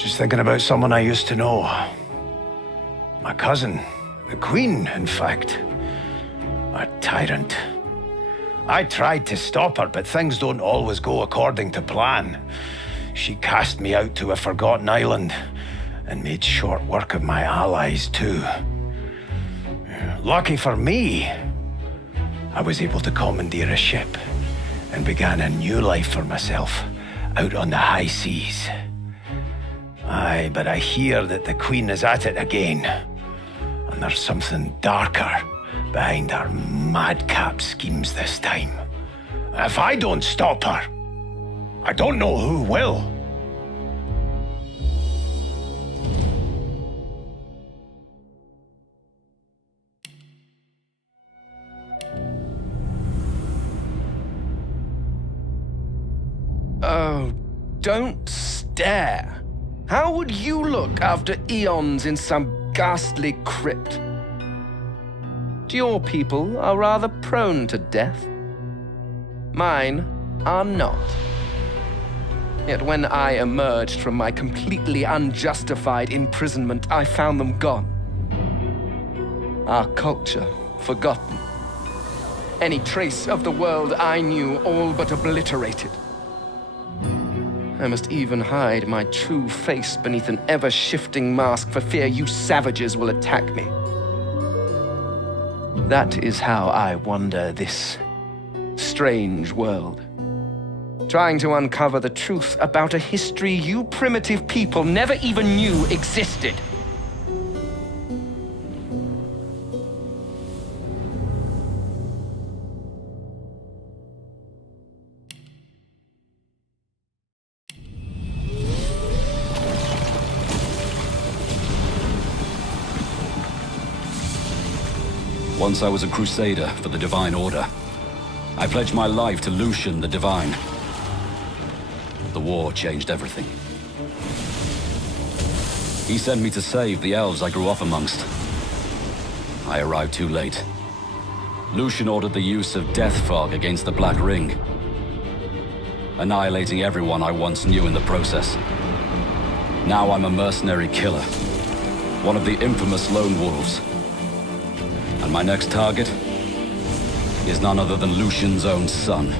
Just thinking about someone I used to know. My cousin, the Queen, in fact. A tyrant. I tried to stop her, but things don't always go according to plan. She cast me out to a forgotten island and made short work of my allies, too. Lucky for me, I was able to commandeer a ship and began a new life for myself out on the high seas. Aye, but I hear that the Queen is at it again, and there's something darker behind her madcap schemes this time. If I don't stop her, I don't know who will. Oh, don't stare. How would you look after eons in some ghastly crypt? Your people are rather prone to death. Mine are not. Yet when I emerged from my completely unjustified imprisonment, I found them gone. Our culture forgotten. Any trace of the world I knew all but obliterated. I must even hide my true face beneath an ever-shifting mask for fear you savages will attack me. That is how I wander this strange world, trying to uncover the truth about a history you primitive people never even knew existed. Once I was a crusader for the Divine Order. I pledged my life to Lucian the Divine. The war changed everything. He sent me to save the elves I grew up amongst. I arrived too late. Lucian ordered the use of death fog against the Black Ring, annihilating everyone I once knew in the process. Now I'm a mercenary killer, one of the infamous Lone Wolves. And my next target is none other than Lucian's own son.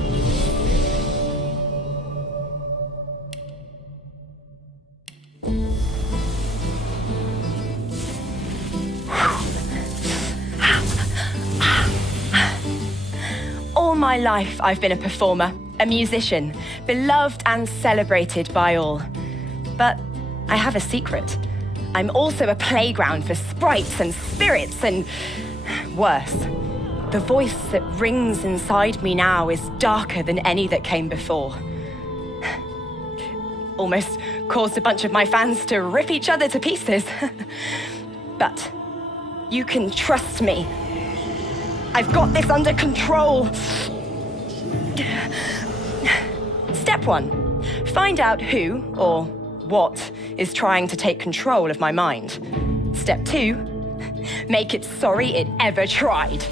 All my life I've been a performer, a musician, beloved and celebrated by all. But I have a secret. I'm also a playground for sprites and spirits and worse. The voice that rings inside me now is darker than any that came before. Almost caused a bunch of my fans to rip each other to pieces. But you can trust me. I've got this under control. Step 1, find out who or what is trying to take control of my mind. Step 2, make it sorry it ever tried.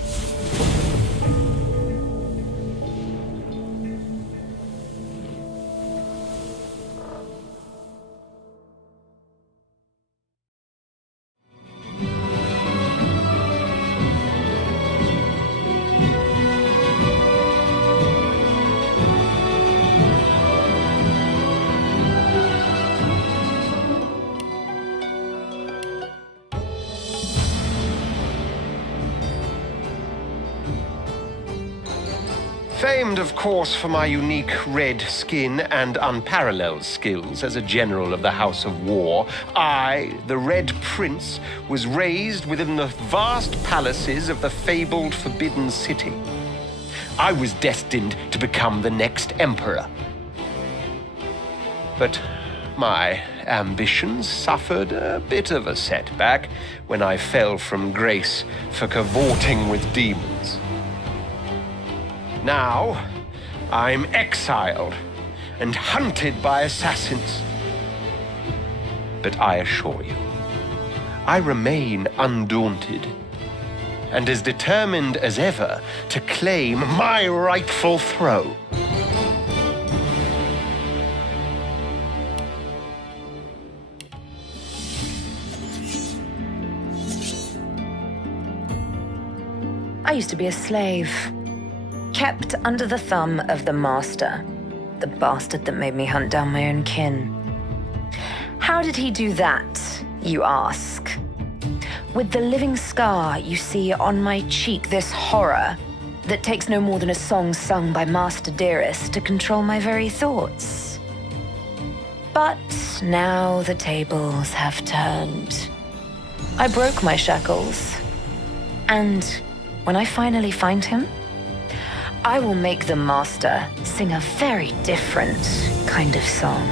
Famed, of course, for my unique red skin and unparalleled skills as a general of the House of War, I, the Red Prince, was raised within the vast palaces of the fabled Forbidden City. I was destined to become the next emperor. But my ambitions suffered a bit of a setback when I fell from grace for cavorting with demons. Now, I'm exiled and hunted by assassins. But I assure you, I remain undaunted and as determined as ever to claim my rightful throne. I used to be a slave, kept under the thumb of the master, the bastard that made me hunt down my own kin. How did he do that, you ask? With the living scar you see on my cheek, this horror that takes no more than a song sung by Master Dearest to control my very thoughts. But now the tables have turned. I broke my shackles, and when I finally find him, I will make the master sing a very different kind of song.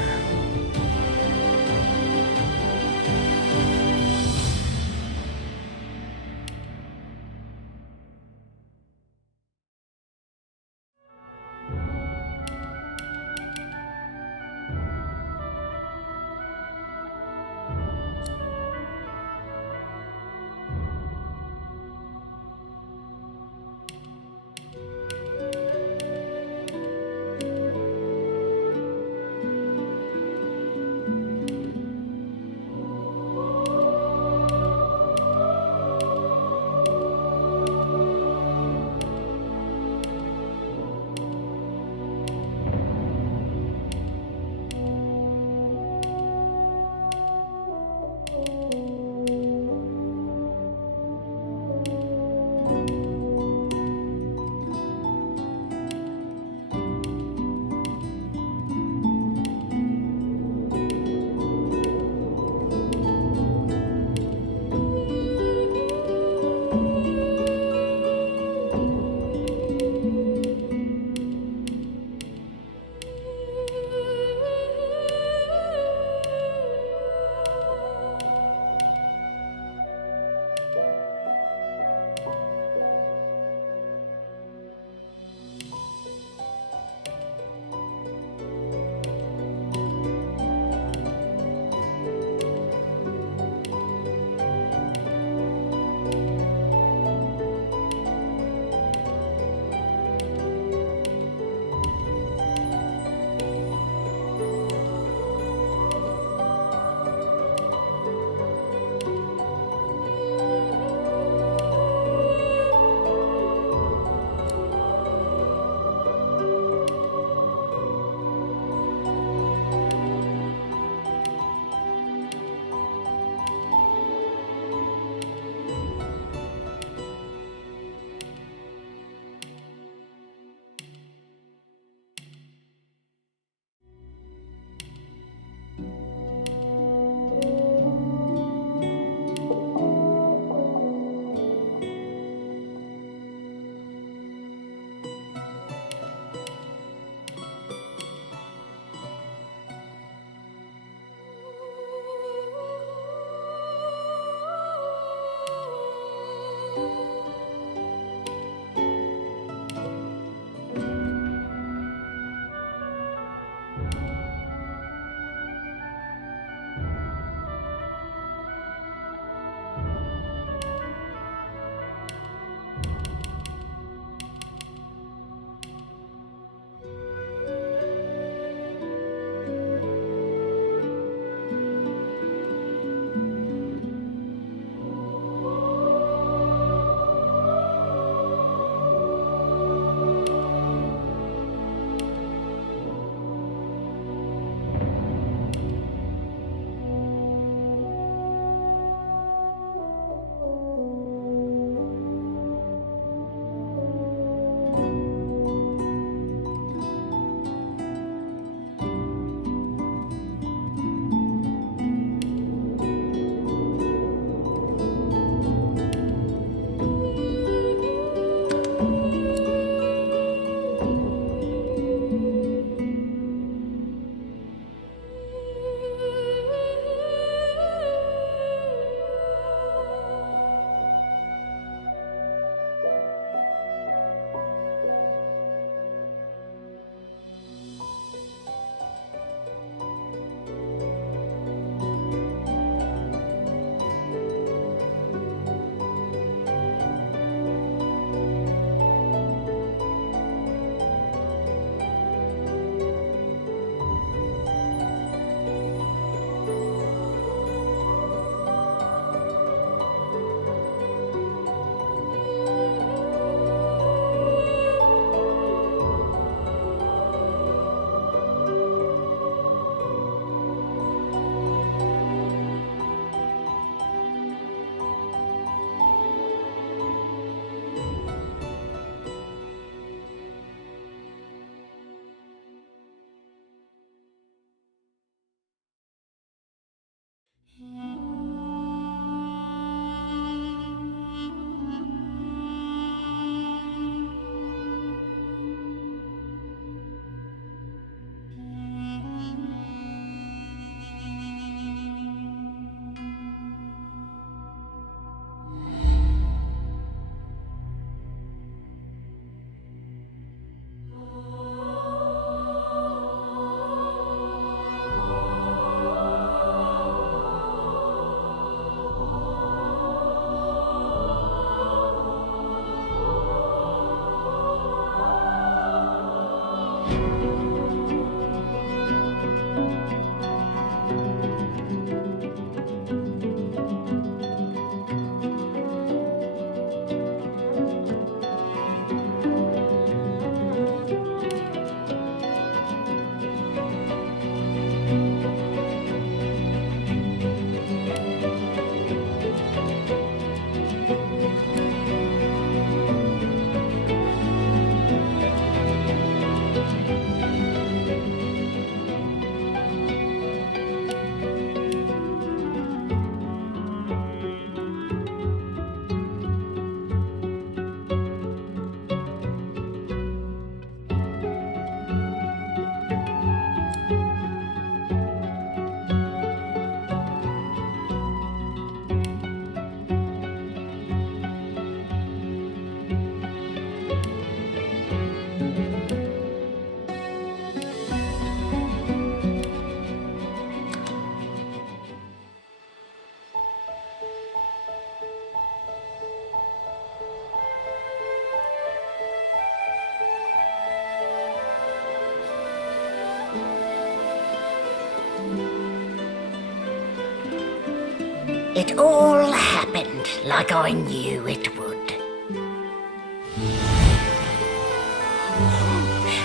It all happened like I knew it would.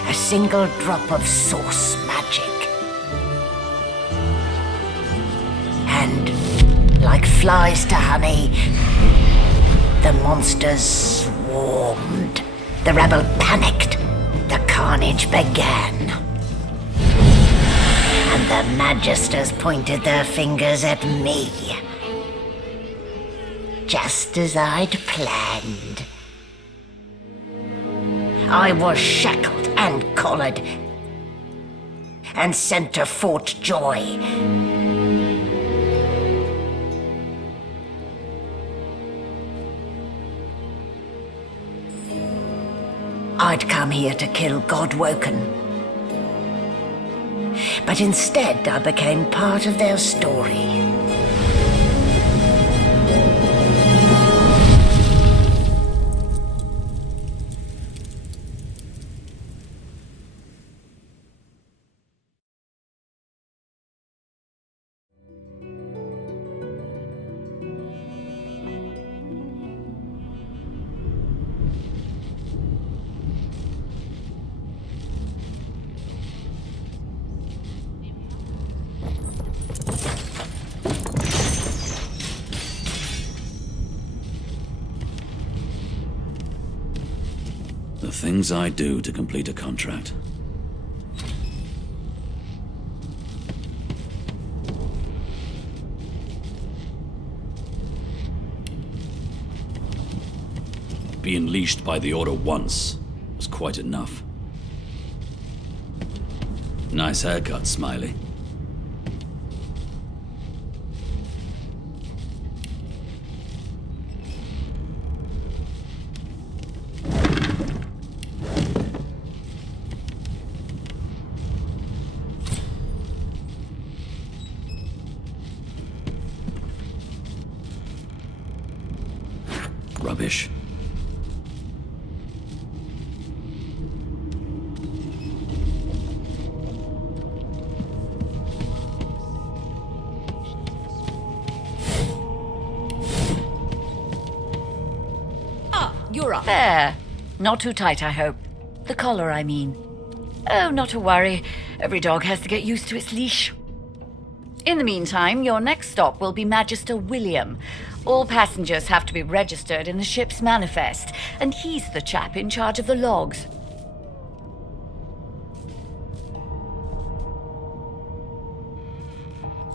A single drop of source magic. And, like flies to honey, the monsters swarmed. The rebel panicked. The carnage began. And the Magisters pointed their fingers at me. Just as I'd planned. I was shackled and collared and sent to Fort Joy. I'd come here to kill Godwoken. But instead I became part of their story. The things I do to complete a contract. Being leashed by the Order once was quite enough. Nice haircut, Smiley. Rubbish. You're up. There. Not too tight, I hope. The collar, I mean. Oh, not to worry. Every dog has to get used to its leash. In the meantime, your next stop will be Magister William. All passengers have to be registered in the ship's manifest, and he's the chap in charge of the logs.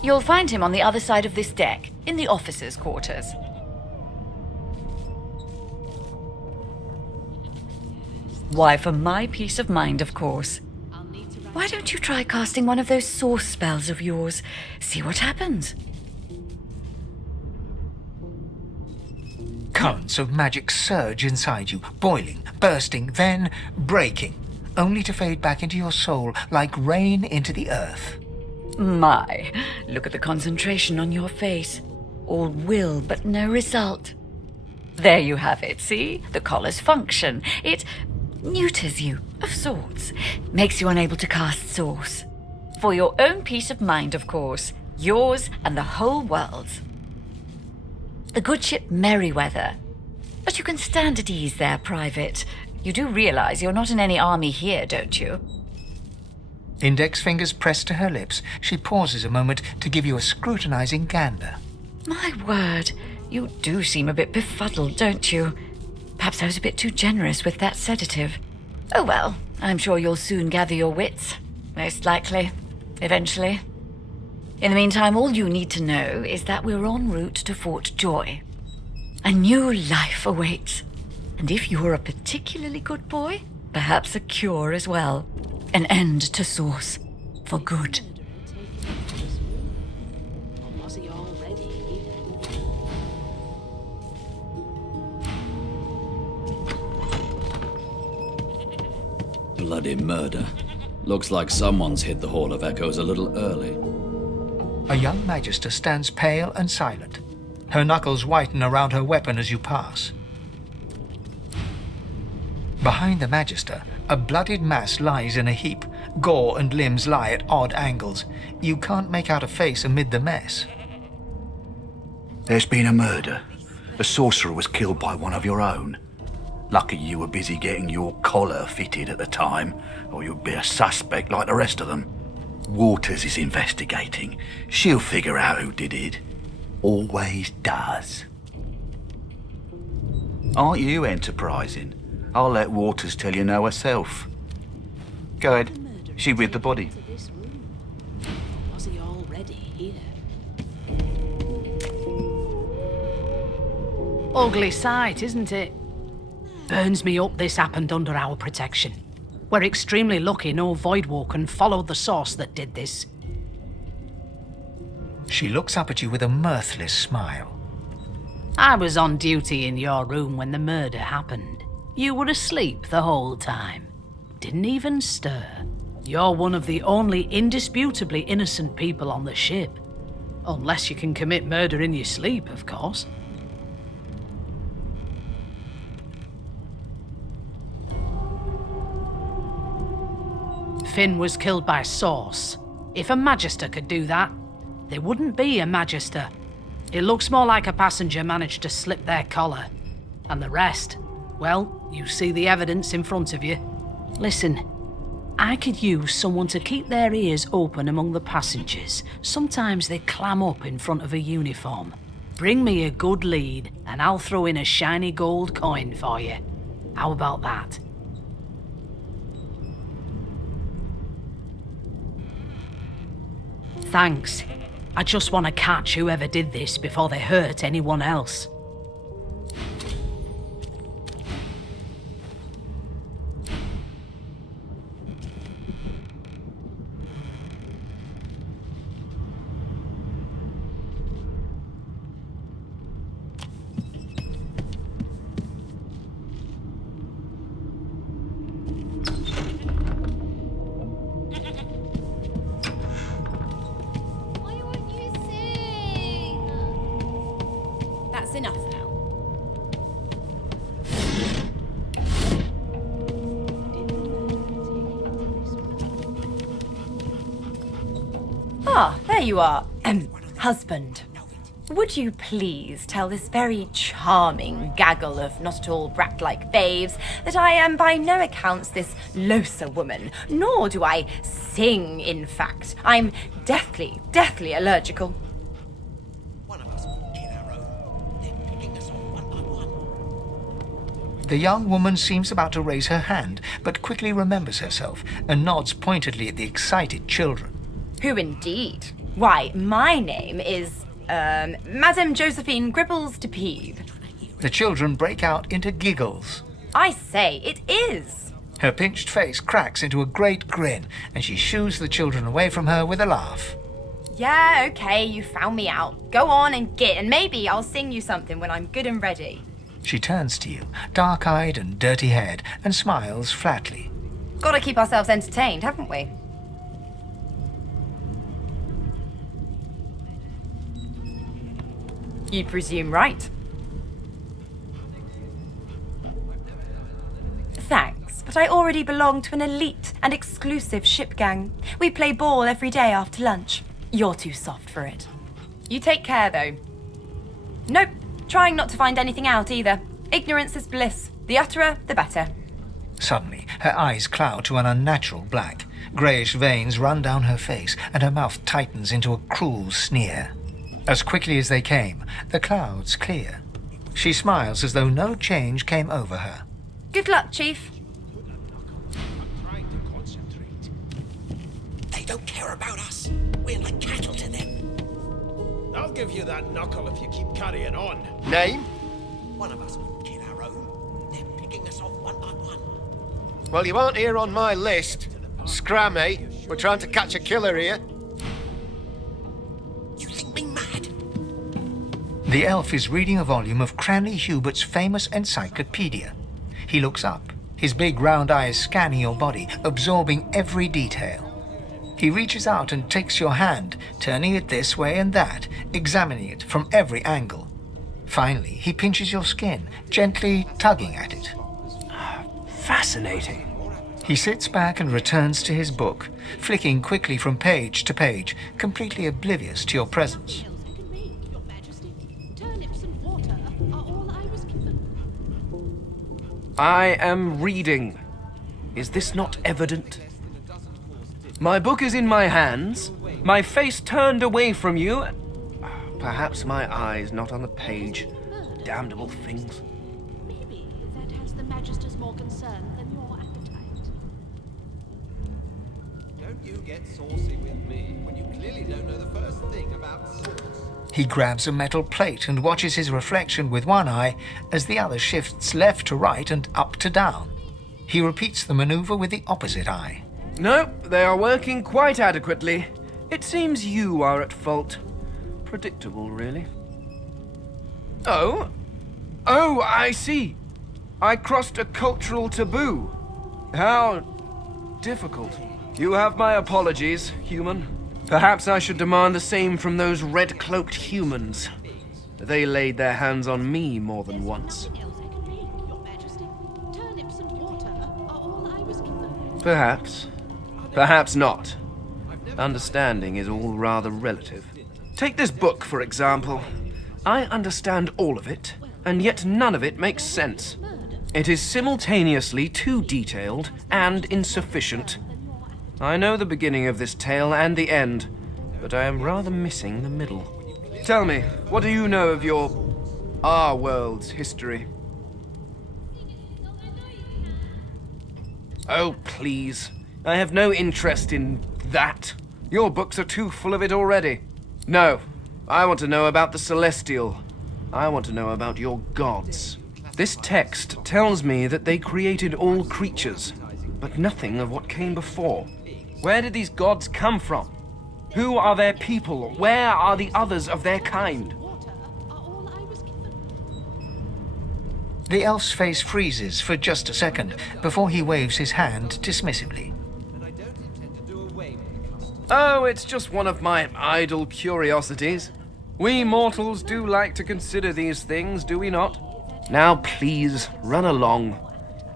You'll find him on the other side of this deck, in the officers' quarters. Why, for my peace of mind, of course. Why don't you try casting one of those source spells of yours? See what happens. Currents of magic surge inside you, boiling, bursting, then breaking, only to fade back into your soul like rain into the earth. My, look at the concentration on your face. All will, but no result. There you have it, see? The collar's function. It neuters you, of sorts. Makes you unable to cast source. For your own peace of mind, of course. Yours and the whole world's. The good ship Merryweather. But you can stand at ease there, Private. You do realize you're not in any army here, don't you? Index fingers pressed to her lips, she pauses a moment to give you a scrutinizing gander. My word, you do seem a bit befuddled, don't you? Perhaps I was a bit too generous with that sedative. Oh well, I'm sure you'll soon gather your wits. Most likely. Eventually. In the meantime, all you need to know is that we're en route to Fort Joy. A new life awaits. And if you're a particularly good boy, perhaps a cure as well. An end to Source. For good. Bloody murder. Looks like someone's hit the Hall of Echoes a little early. A young magister stands pale and silent. Her knuckles whiten around her weapon as you pass. Behind the magister, a bloodied mass lies in a heap. Gore and limbs lie at odd angles. You can't make out a face amid the mess. There's been a murder. The sorcerer was killed by one of your own. Lucky you were busy getting your collar fitted at the time, or you'd be a suspect like the rest of them. Waters is investigating. She'll figure out who did it. Always does. Aren't you enterprising? I'll let Waters tell you no herself. Go ahead. She with the body. Was he already here? Ugly sight, isn't it? Burns me up this happened under our protection. We're extremely lucky no Voidwalker followed the source that did this. She looks up at you with a mirthless smile. I was on duty in your room when the murder happened. You were asleep the whole time. Didn't even stir. You're one of the only indisputably innocent people on the ship. Unless you can commit murder in your sleep, of course. Finn was killed by Source. If a Magister could do that, there wouldn't be a Magister. It looks more like a passenger managed to slip their collar. And the rest, well, you see the evidence in front of you. Listen, I could use someone to keep their ears open among the passengers. Sometimes they clam up in front of a uniform. Bring me a good lead, and I'll throw in a shiny gold coin for you. How about that? Thanks. I just want to catch whoever did this before they hurt anyone else. That's enough now. Ah, there you are. Husband. Would you please tell this very charming gaggle of not at all brat-like babes that I am by no accounts this Losa woman, nor do I sing, in fact. I'm deathly allergical. The young woman seems about to raise her hand, but quickly remembers herself and nods pointedly at the excited children. Who indeed? Why, my name is, Madame Josephine Gribbles de Peeve. The children break out into giggles. I say, it is. Her pinched face cracks into a great grin, and she shoos the children away from her with a laugh. Yeah, okay, you found me out. Go on and git, and maybe I'll sing you something when I'm good and ready. She turns to you, dark-eyed and dirty-haired, and smiles flatly. Gotta keep ourselves entertained, haven't we? You presume right. Thanks, but I already belong to an elite and exclusive ship gang. We play ball every day after lunch. You're too soft for it. You take care, though. Nope, trying not to find anything out either. Ignorance is bliss. The utterer, the better. Suddenly, her eyes cloud to an unnatural black. Greyish veins run down her face, and her mouth tightens into a cruel sneer. As quickly as they came, the clouds clear. She smiles as though no change came over her. Good luck, Chief. They don't care about us. We're like cattle to them. I'll give you that knuckle if you keep carrying on. Name? One of us wouldn't kill our own. They're picking us off one by one. Well, you aren't here on my list. Scram, eh? We're trying to catch a killer here. You think me mad? The elf is reading a volume of Cranley Hubert's famous encyclopedia. He looks up, his big round eyes scanning your body, absorbing every detail. He reaches out and takes your hand, turning it this way and that, examining it from every angle. Finally, he pinches your skin, gently tugging at it. Fascinating. He sits back and returns to his book, flicking quickly from page to page, completely oblivious to your presence. I am reading. Is this not evident? My book is in my hands, my face turned away from you. Perhaps my eyes not on the page. Damnable things. Maybe that has the Magister's more concern than your appetite. Don't you get saucy with me when you clearly don't know the first thing about sauce. He grabs a metal plate and watches his reflection with one eye as the other shifts left to right and up to down. He repeats the maneuver with the opposite eye. No, they are working quite adequately. It seems you are at fault. Predictable, really. Oh, I see. I crossed a cultural taboo. How difficult. You have my apologies, human. Perhaps I should demand the same from those red-cloaked humans. They laid their hands on me more than once. Nothing else I can drink, Your Majesty. Turnips and water are all I was given. Perhaps. Perhaps not. Understanding is all rather relative. Take this book, for example. I understand all of it, and yet none of it makes sense. It is simultaneously too detailed and insufficient. I know the beginning of this tale and the end, but I am rather missing the middle. Tell me, what do you know of our world's history? Oh, please. I have no interest in that. Your books are too full of it already. No, I want to know about the Celestial. I want to know about your gods. This text tells me that they created all creatures, but nothing of what came before. Where did these gods come from? Who are their people? Where are the others of their kind? Water are all I was given. The elf's face freezes for just a second before he waves his hand dismissively. Oh, it's just one of my idle curiosities. We mortals do like to consider these things, do we not? Now please, run along.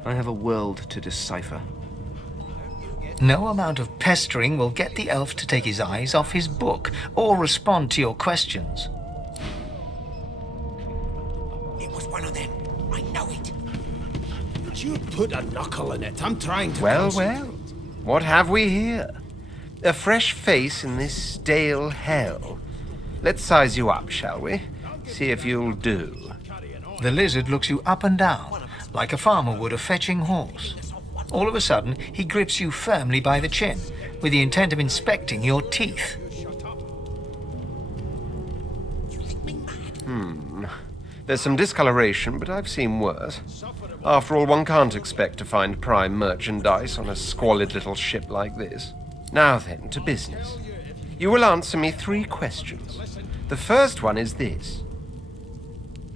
I have a world to decipher. No amount of pestering will get the elf to take his eyes off his book or respond to your questions. It was one of them. I know it. Would you put a knuckle in it? I'm trying to... Well, what have we here? A fresh face in this stale hell. Let's size you up, shall we? See if you'll do. The lizard looks you up and down, like a farmer would a fetching horse. All of a sudden, he grips you firmly by the chin, with the intent of inspecting your teeth. There's some discoloration, but I've seen worse. After all, one can't expect to find prime merchandise on a squalid little ship like this. Now then, to business. You will answer me 3 questions. The first one is this.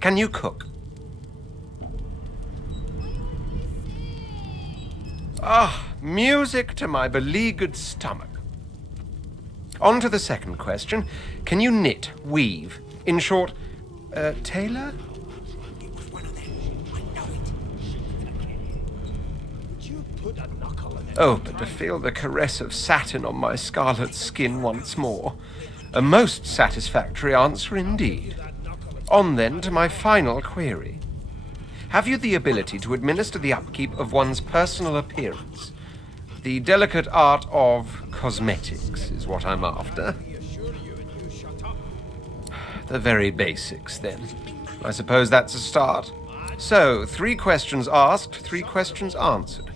Can you cook? Ah, music to my beleaguered stomach. On to the second question. Can you knit, weave? In short, tailor? It was one of them. I know it. Would you put a knuckle in it? Oh, but to feel the caress of satin on my scarlet skin once more. A most satisfactory answer indeed. On then to my final query. Have you the ability to administer the upkeep of one's personal appearance? The delicate art of cosmetics is what I'm after. The very basics, then. I suppose that's a start. So, 3 questions asked, 3 questions answered.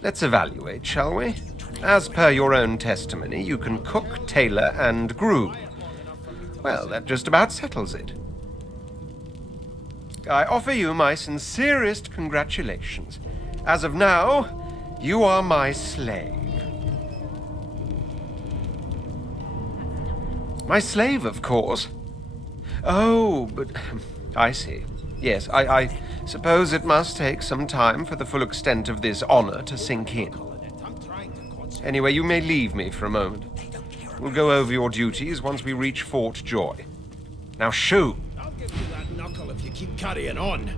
Let's evaluate, shall we? As per your own testimony, you can cook, tailor, and groom. Well, that just about settles it. I offer you my sincerest congratulations. As of now, you are my slave. My slave, of course. Oh, but I see. Yes, I suppose it must take some time for the full extent of this honor to sink in. Anyway, you may leave me for a moment. We'll go over your duties once we reach Fort Joy. Now shoo! I'll give you that knuckle if you keep carrying on.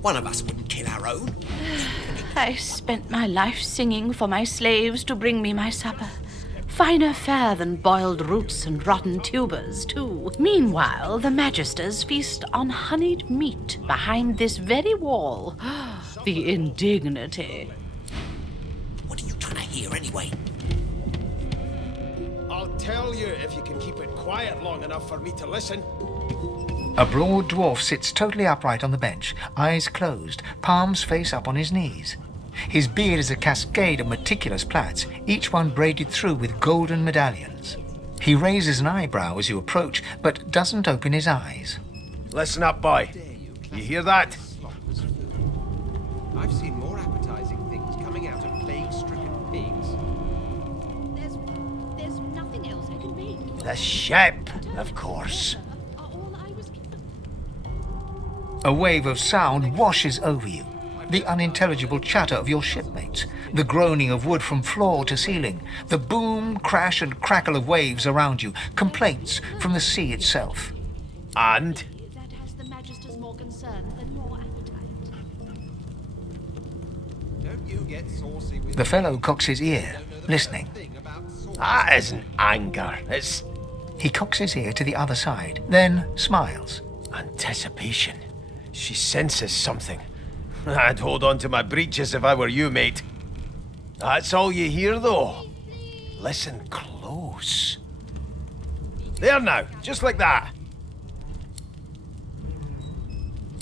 One of us wouldn't kill our own. I spent my life singing for my slaves to bring me my supper. Finer fare than boiled roots and rotten tubers, too. Meanwhile, the Magisters feast on honeyed meat behind this very wall. The indignity. What are you trying to hear anyway? I'll tell you if you can keep it quiet long enough for me to listen. A broad dwarf sits totally upright on the bench, eyes closed, palms face up on his knees. His beard is a cascade of meticulous plaits, each one braided through with golden medallions. He raises an eyebrow as you approach, but doesn't open his eyes. Listen up, boy. You hear that? I've seen more appetizing things coming out of plague-stricken pigs. There's nothing else I can make. The ship, of course. A wave of sound washes over you. The unintelligible chatter of your shipmates, the groaning of wood from floor to ceiling, the boom, crash and crackle of waves around you, complaints from the sea itself. And? That has the Magister's more concern than your appetite. Don't you get saucy with The fellow cocks his ear, listening. That isn't anger. It's He cocks his ear to the other side, then smiles. anticipation. She senses something. I'd hold on to my breeches if I were you, mate. That's all you hear, though. Listen close. There now, just like that.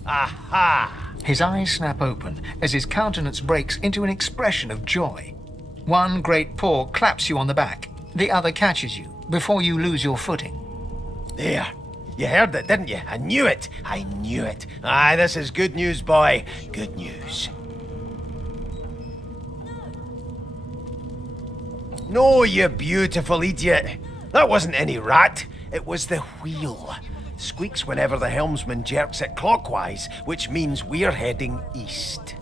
Aha! His eyes snap open as his countenance breaks into an expression of joy. One great paw claps you on the back, the other catches you before you lose your footing. There. You heard it, didn't you? I knew it. I knew it. Aye, this is good news, boy. Good news. No, you beautiful idiot. That wasn't any rat. It was the wheel. Squeaks whenever the helmsman jerks it clockwise, which means we're heading east.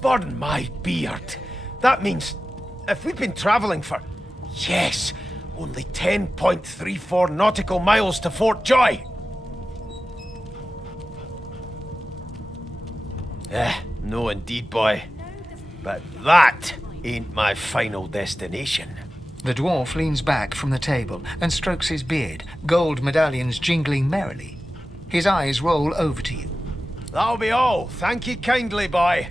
Burn my beard. That means if we've been travelling for, yes, only 10.34 nautical miles to Fort Joy. No indeed, boy. But that ain't my final destination. The dwarf leans back from the table and strokes his beard, gold medallions jingling merrily. His eyes roll over to you. That'll be all. Thank you kindly, boy.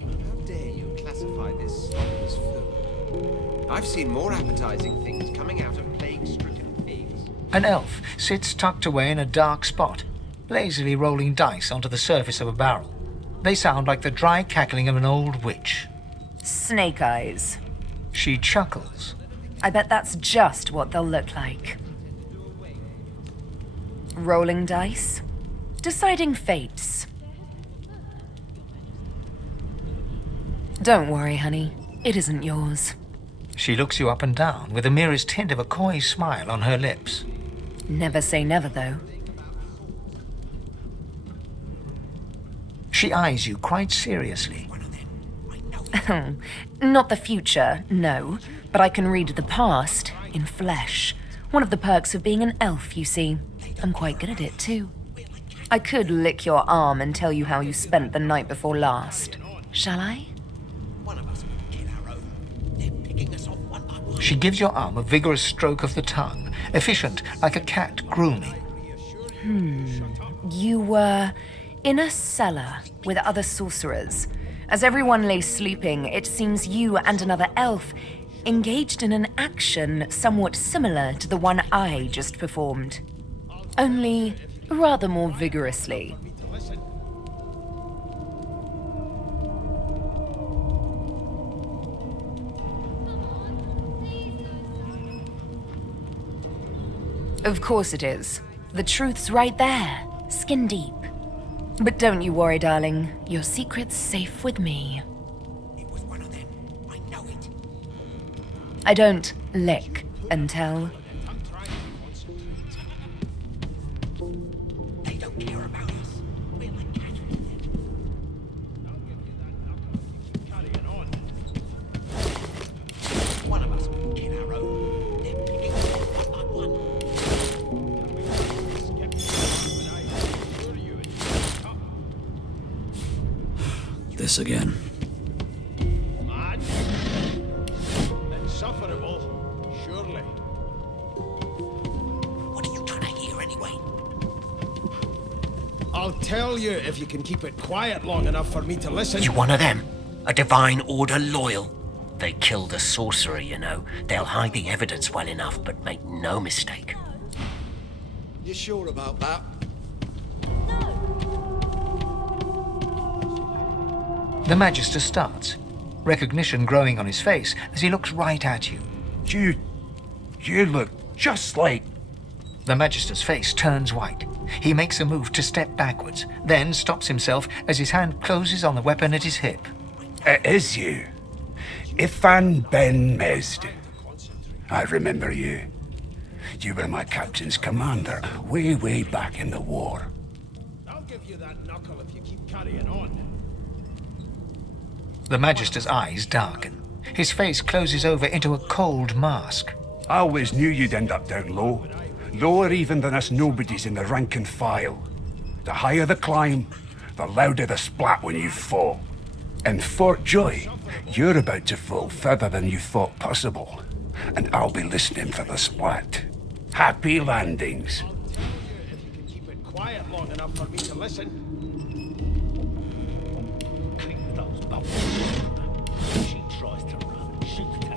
How dare you classify this slop as food? I've seen more appetizing things coming out of plague-stricken pigs. An elf sits tucked away in a dark spot, lazily rolling dice onto the surface of a barrel. They sound like the dry cackling of an old witch. Snake eyes. She chuckles. I bet that's just what they'll look like. Rolling dice. Deciding fates. Don't worry, honey. It isn't yours. She looks you up and down with the merest hint of a coy smile on her lips. Never say never, though. She eyes you quite seriously. Not the future, no. But I can read the past in flesh. One of the perks of being an elf, you see. I'm quite good at it, too. I could lick your arm and tell you how you spent the night before last. Shall I? She gives your arm a vigorous stroke of the tongue, efficient like a cat grooming. You were in a cellar with other sorcerers. As everyone lay sleeping, it seems you and another elf engaged in an action somewhat similar to the one I just performed. Only rather more vigorously. Of course it is. The truth's right there, skin deep. But don't you worry, darling. Your secret's safe with me. It was one of them. I know it. I don't lick and tell. They don't care about us. We're like cattle to them. One of us will kill our own. They're picking us off one by one. This again. Man. Insufferable, surely. What are you trying to hear anyway? I'll tell you if you can keep it quiet long enough for me to listen. You one of them? A Divine Order loyal? They killed a sorcerer, you know. They'll hide the evidence well enough, but make no mistake. You sure about that? The Magister starts, recognition growing on his face as he looks right at you. You look just like... The Magister's face turns white. He makes a move to step backwards, then stops himself as his hand closes on the weapon at his hip. It is you. Ifan Ben Mesd. I remember you. You were my captain's commander way back in the war. I'll give you that knuckle if you keep carrying on. The Magister's eyes darken. His face closes over into a cold mask. I always knew you'd end up down low. Lower even than us nobodies in the rank and file. The higher the climb, the louder the splat when you fall. In Fort Joy, you're about to fall further than you thought possible. And I'll be listening for the splat. Happy landings. I'll tell you if you can keep it quiet long enough for me to listen. Keep those bubbles. She tries to run, shoot to kill.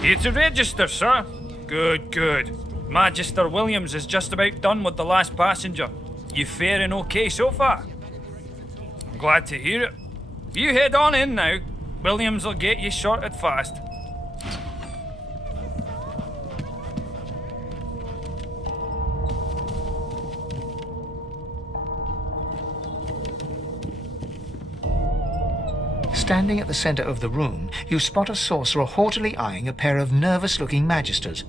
Here to register, sir. Good. Magister Williams is just about done with the last passenger. You faring okay so far? I'm glad to hear it. You head on in now. Williams will get you sorted fast. Standing at the center of the room, you spot a sorcerer haughtily eyeing a pair of nervous-looking magisters.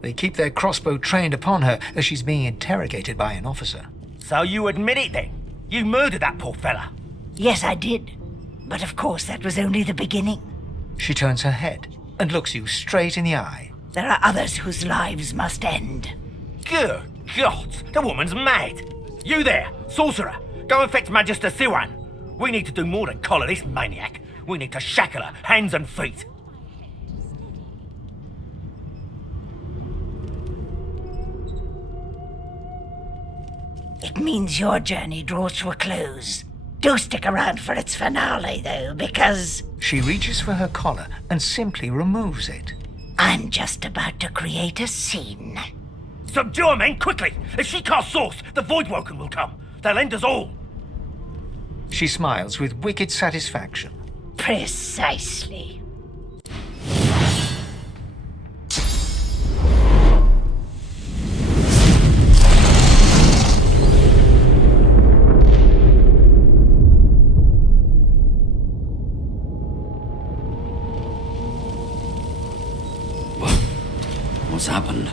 They keep their crossbow trained upon her as she's being interrogated by an officer. So you admit it then? You murdered that poor fella? Yes, I did. But of course that was only the beginning. She turns her head and looks you straight in the eye. There are others whose lives must end. Good God, the woman's mad. You there, sorcerer, go and fetch Magister Siwan. We need to do more than collar this maniac. We need to shackle her, hands and feet. It means your journey draws to a close. Do stick around for its finale, though, because... She reaches for her collar and simply removes it. I'm just about to create a scene. Subdue her, men, quickly! If she casts Source, the Voidwoken will come. They'll end us all. She smiles with wicked satisfaction. Precisely. What's happened?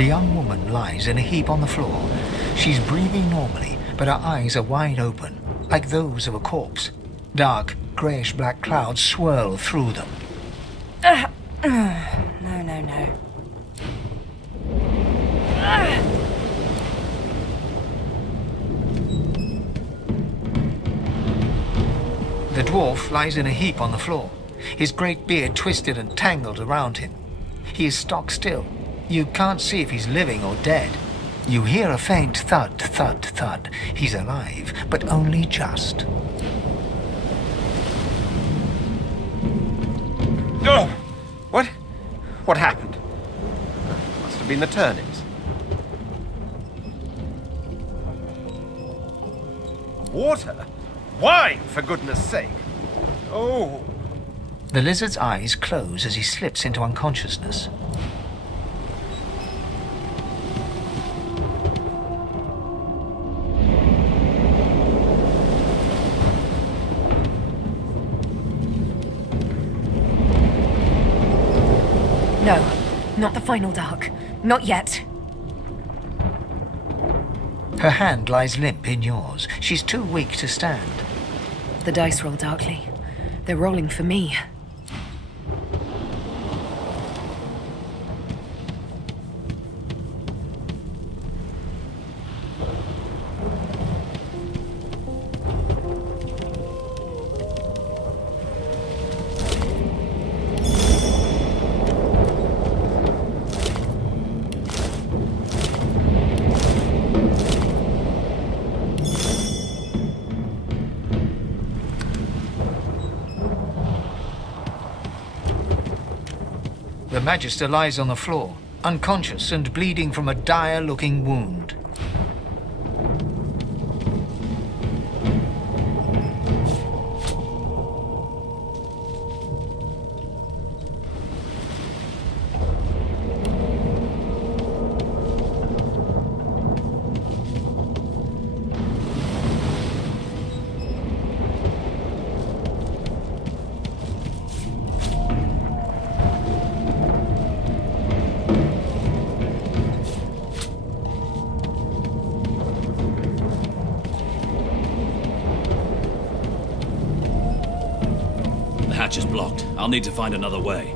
The young woman lies in a heap on the floor. She's breathing normally, but her eyes are wide open, like those of a corpse. Dark, greyish-black clouds swirl through them. No. The dwarf lies in a heap on the floor, his great beard twisted and tangled around him. He is stock still. You can't see if he's living or dead. You hear a faint thud, thud, thud. He's alive, but only just. Oh! What happened? Must have been the turnips. Water? Wine, for goodness sake! Oh! The lizard's eyes close as he slips into unconsciousness. No, not the final dark. Not yet. Her hand lies limp in yours. She's too weak to stand. The dice roll darkly. They're rolling for me. The Magister lies on the floor, unconscious and bleeding from a dire-looking wound. The hatch is blocked. I'll need to find another way.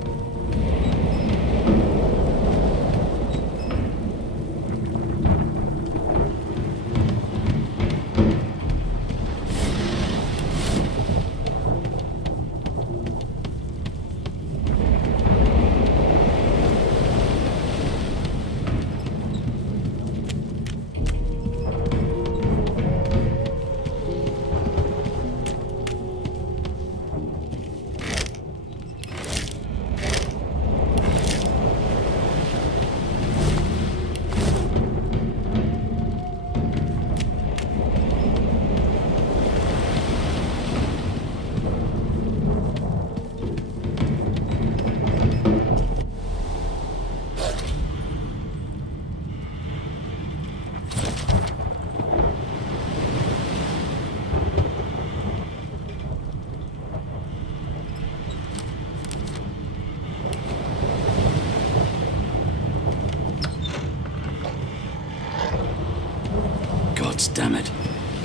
Damn it.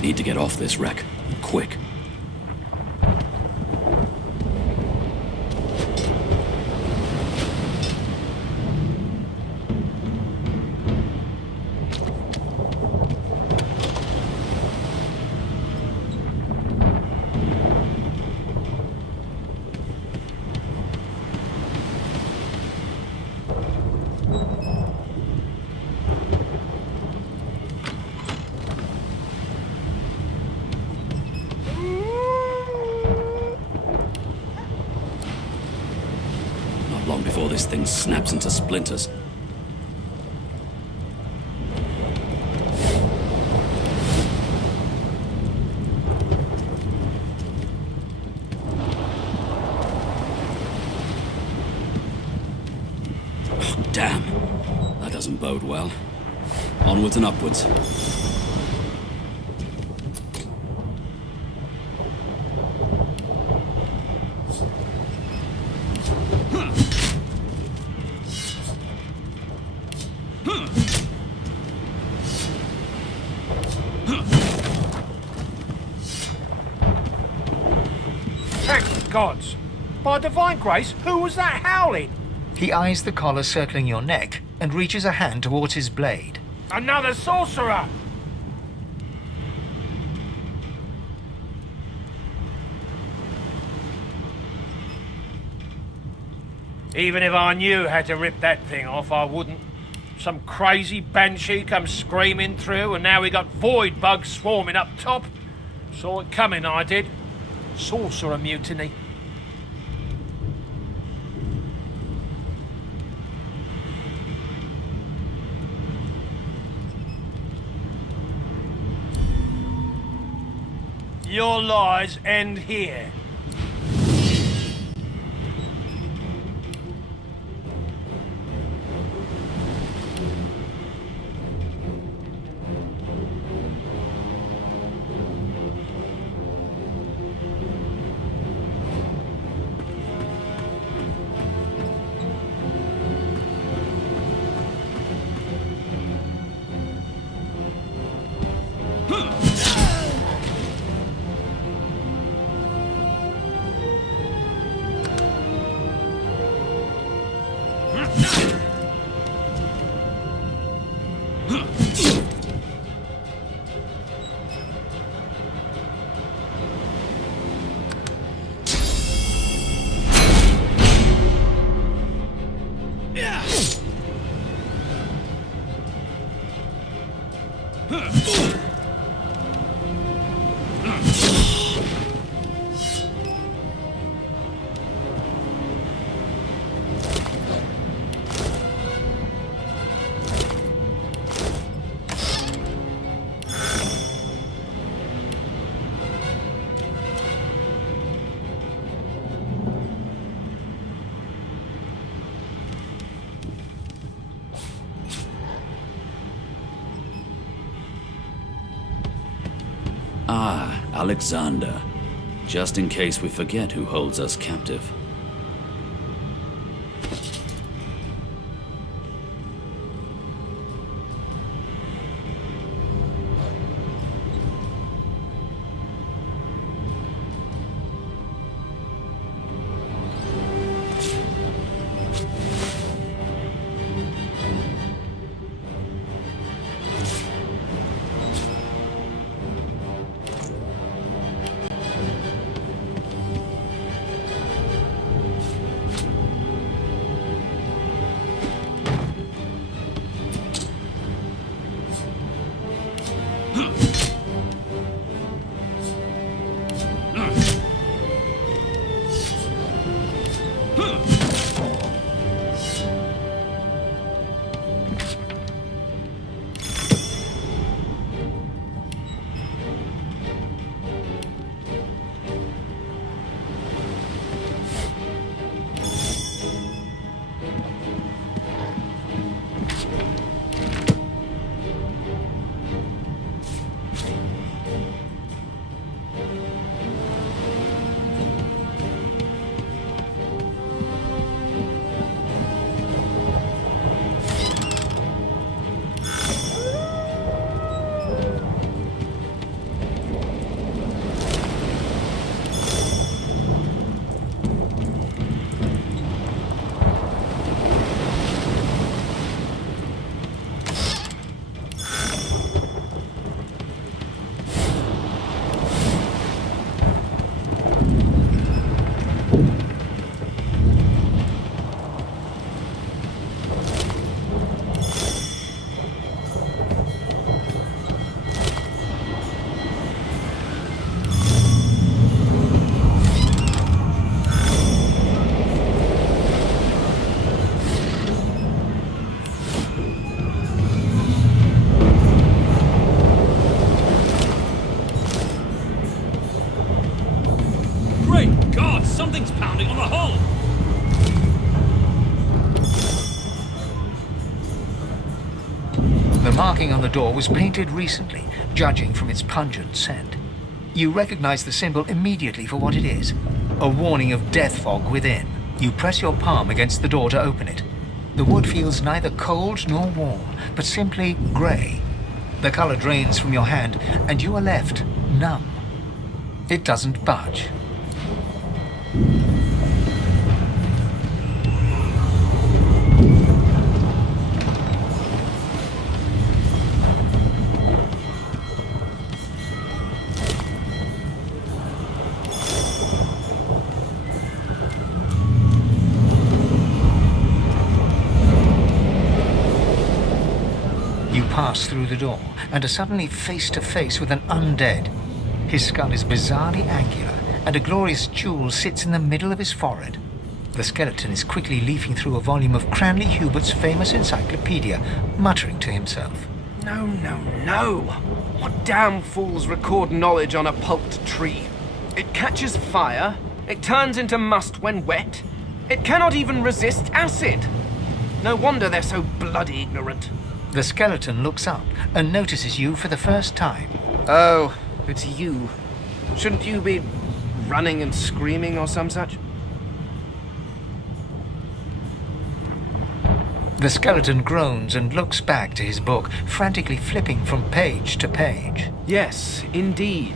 Need to get off this wreck. Quick. Long before this thing snaps into splinters. Oh, damn. That doesn't bode well. Onwards and upwards. gods! By divine grace, who was that howling? He eyes the collar circling your neck and reaches a hand towards his blade. Another sorcerer! Even if I knew how to rip that thing off, I wouldn't. Some crazy banshee comes screaming through, and now we got void bugs swarming up top. Saw it coming, I did. Sorcerer mutiny. Your lies end here. Ah, Alexander. Just in case we forget who holds us captive. Something's pounding on the hull! The marking on the door was painted recently, judging from its pungent scent. You recognize the symbol immediately for what it is. A warning of death fog within. You press your palm against the door to open it. The wood feels neither cold nor warm, but simply grey. The color drains from your hand, and you are left numb. It doesn't budge. pass through the door and are suddenly face to face with an undead. His skull is bizarrely angular, and a glorious jewel sits in the middle of his forehead. The skeleton is quickly leafing through a volume of Cranley Hubert's famous encyclopedia, muttering to himself. No, no, no! What damn fools record knowledge on a pulped tree? It catches fire, it turns into must when wet, it cannot even resist acid! No wonder they're so bloody ignorant. The skeleton looks up and notices you for the first time. Oh, it's you. Shouldn't you be running and screaming or some such? The skeleton groans and looks back to his book, frantically flipping from page to page. Yes, indeed.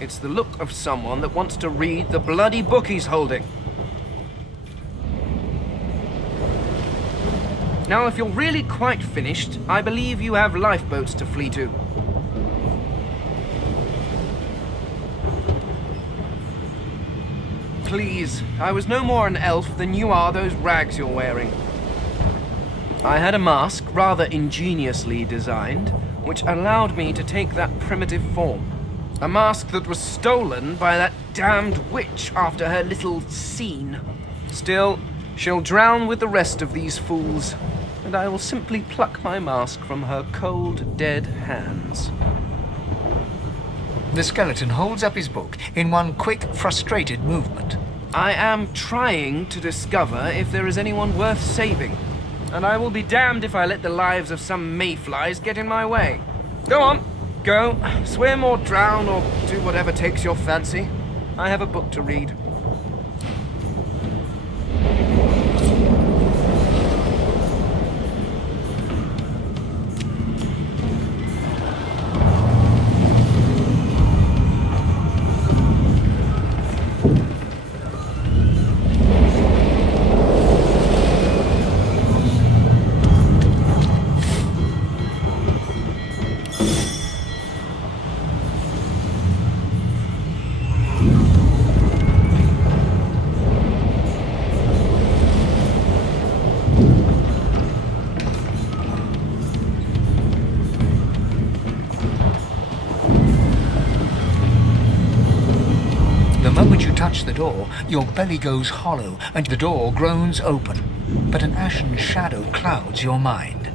It's the look of someone that wants to read the bloody book he's holding. Now, if you're really quite finished, I believe you have lifeboats to flee to. Please, I was no more an elf than you are those rags you're wearing. I had a mask, rather ingeniously designed, which allowed me to take that primitive form. A mask that was stolen by that damned witch after her little scene. Still, she'll drown with the rest of these fools, and I will simply pluck my mask from her cold, dead hands. The skeleton holds up his book in one quick, frustrated movement. I am trying to discover if there is anyone worth saving, and I will be damned if I let the lives of some mayflies get in my way. Go on, go, swim or drown or do whatever takes your fancy. I have a book to read. The moment you touch the door, your belly goes hollow and the door groans open. But an ashen shadow clouds your mind.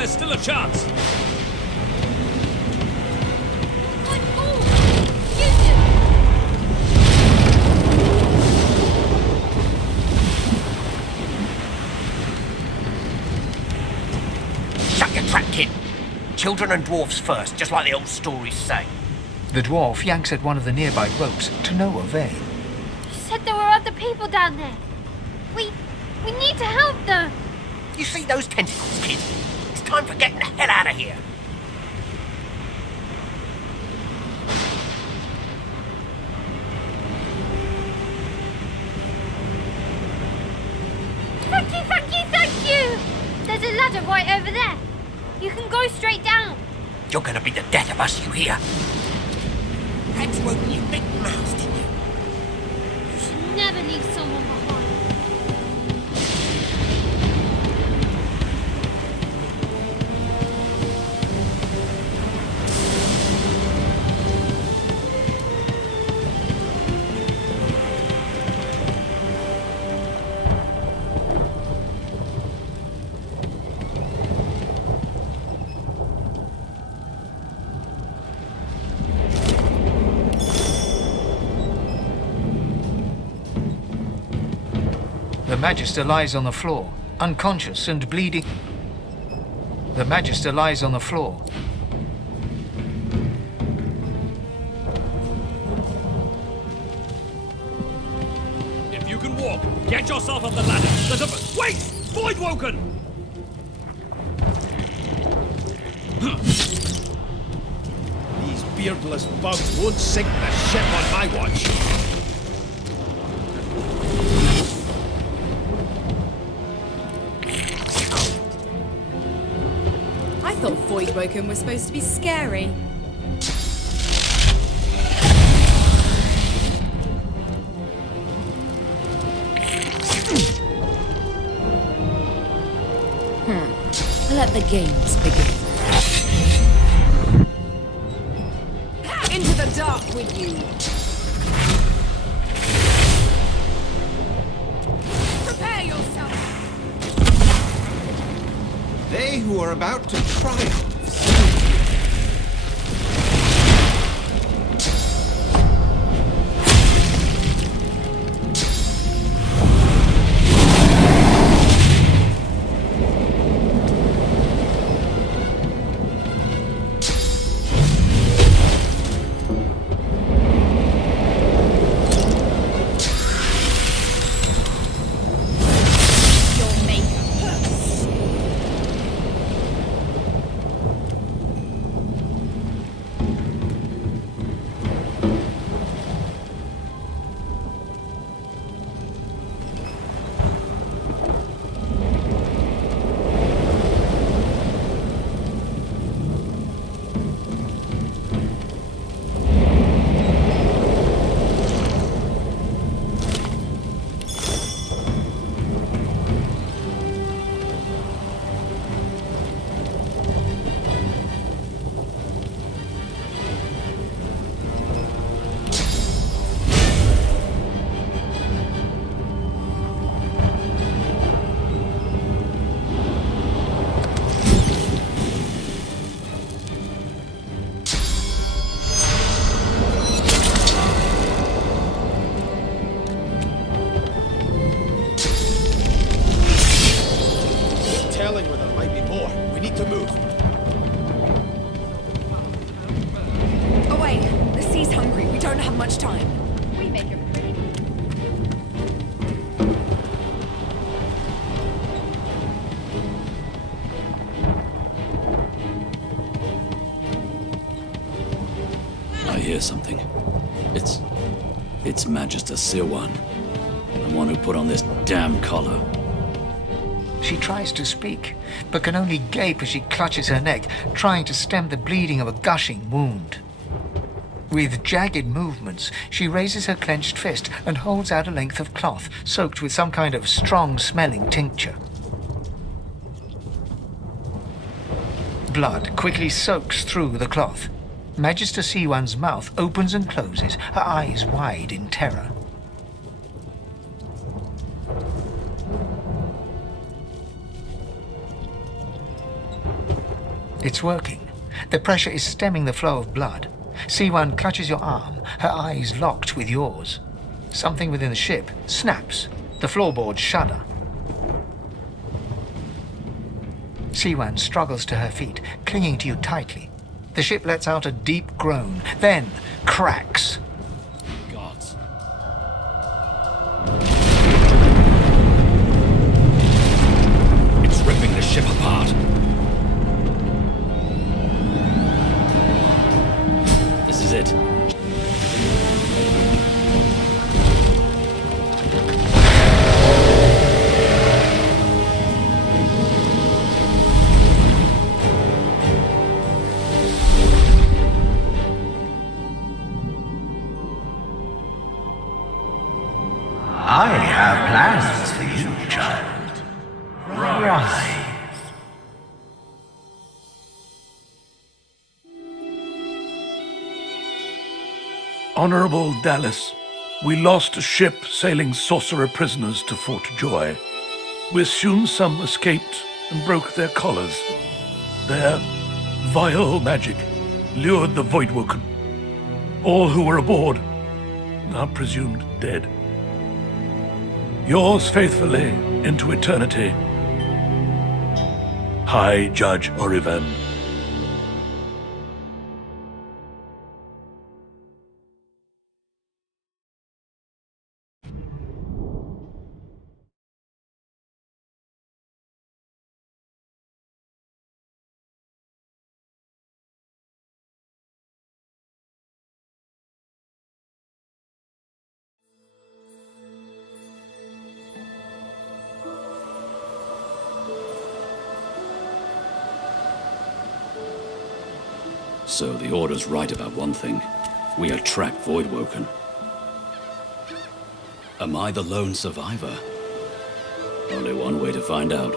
there's still a chance. Shut your trap, kid. Children and dwarfs first, just like the old stories say. The dwarf yanks at one of the nearby ropes to no avail. You said there were other people down there. We need to help them. You see those tentacles, kid? It's time for getting the hell out of here. Thank you! There's a ladder right over there. You can go straight down. You're gonna be the death of us, you hear? Had to open your big mouth, didn't you? You should never leave someone behind. The Magister lies on the floor, unconscious and bleeding. The Magister lies on the floor. If you can walk, get yourself up the ladder. There's a... Wait! Voidwoken! These beardless bugs won't sink the ship on my watch. I thought Voidwoken was supposed to be scary. Let the games begin. Into the dark with you! Prepare yourself! They who are about to triumph. Something. It's Magister Sirwan, the one who put on this damn collar. She tries to speak, but can only gape as she clutches her neck, trying to stem the bleeding of a gushing wound. With jagged movements, she raises her clenched fist and holds out a length of cloth, soaked with some kind of strong-smelling tincture. Blood quickly soaks through the cloth. Magister Siwan's mouth opens and closes, her eyes wide in terror. It's working. The pressure is stemming the flow of blood. C1 clutches your arm, her eyes locked with yours. Something within the ship snaps. The floorboards shudder. C1 struggles to her feet, clinging to you tightly. The ship lets out a deep groan, then cracks. Gods. It's ripping the ship apart. This is it. I have plans for you, child. Rise. Honorable Dallas, we lost a ship sailing sorcerer prisoners to Fort Joy. We assume some escaped and broke their collars. Their vile magic lured the Voidwoken. All who were aboard are presumed dead. Yours faithfully into eternity, High Judge Orivan. So the Order's right about one thing. We attract Voidwoken. Am I the lone survivor? Only one way to find out.